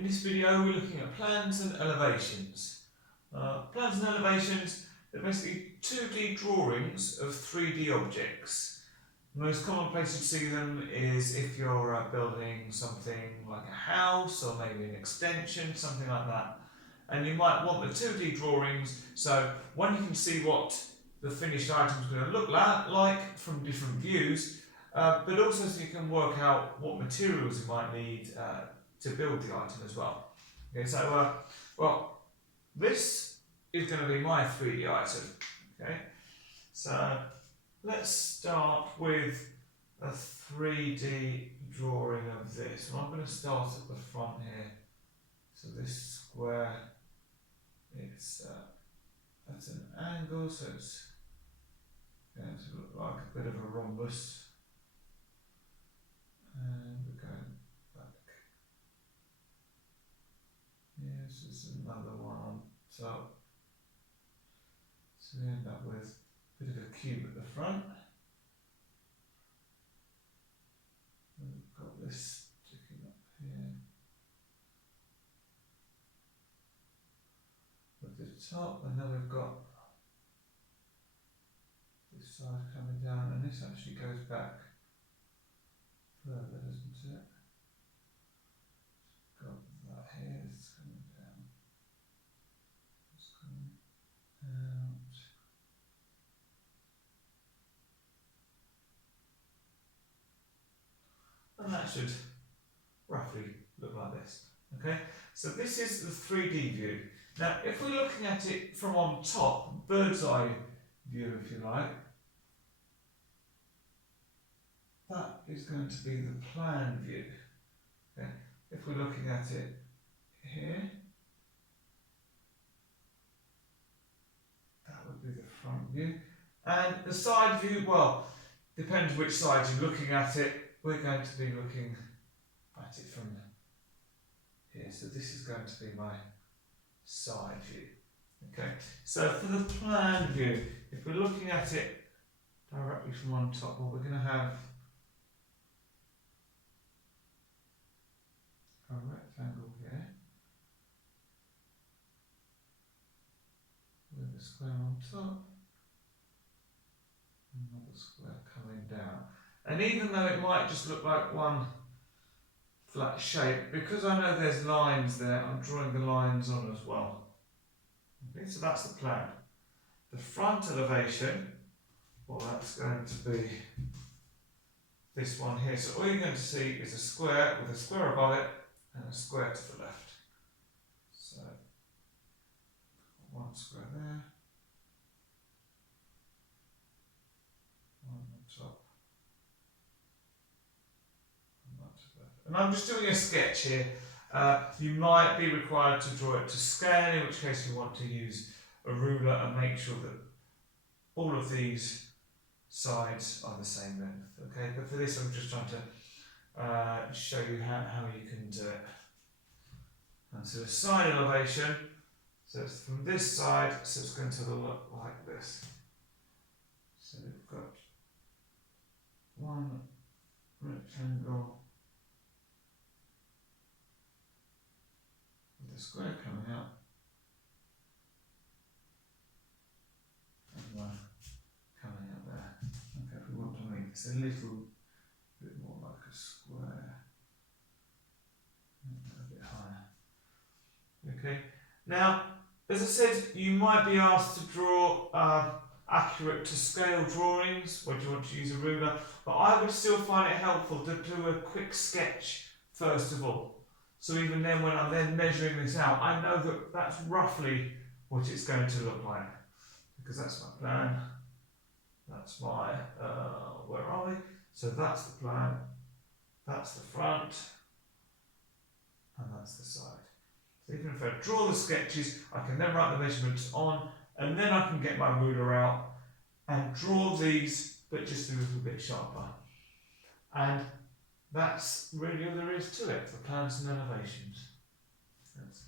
In this video we're looking at plans and elevations. Plans and elevations are basically 2D drawings of 3D objects. The most common place you see them is if you're building something like a house or maybe an extension, something like that. And you might want the 2D drawings so one, you can see what the finished item is going to look like from different views, but also so you can work out what materials you might need to build the item as well. Okay, so well, this is going to be my 3D item. Okay, so let's start with a 3D drawing of this. And I'm going to start at the front here. So this square, it's that's an angle, so it's going to look like a bit of a rhombus. And we're going back. Yes, there's another one on top. So we end up with a bit of a cube at the front. And we've got this sticking up here. At the top, and then we've got this side coming down, and this actually goes back further, doesn't it? Got that here, this is coming down. It's coming out. And that should roughly look like this. Okay, so this is the 3D view. Now, if we're looking at it from on top, bird's eye view, if you like, that is going to be the plan view. Okay, if we're looking at it here, that would be the front view. And the side view, well, depends which side you're looking at it. We're going to be looking at it from here. So this is going to be my side view. Okay, so for the plan view, if we're looking at it directly from on top, well, we're going to have a rectangle here with a square on top, another square coming down. And even though it might just look like one flat shape, because I know there's lines there, I'm drawing the lines on as well. Okay, so that's the plan. The front elevation, well, that's going to be this one here. So all you're going to see is a square with a square above it and a square to the left. So one square there, one on top, and one to the left. And I'm just doing a sketch here. You might be required to draw it to scale, in which case you want to use a ruler and make sure that all of these sides are the same length. Okay, but for this I'm just trying to show you how you can do it. And so the side elevation, so it's from this side, so it's going to look like this. So we've got one rectangle with a square coming out, and one coming out there. Okay, if we want to make this a little bit more like a square, a bit higher. Okay, now, as I said, you might be asked to draw accurate to scale drawings when you want to use a ruler, but I would still find it helpful to do a quick sketch first of all. So even then, when I'm then measuring this out, I know that that's roughly what it's going to look like, because that's my plan, that's my, where are we? So that's the plan, that's the front, and that's the side. So even if I draw the sketches, I can then write the measurements on, and then I can get my ruler out and draw these, but just a little bit sharper. And that's really all there is to it for plans and elevations. That's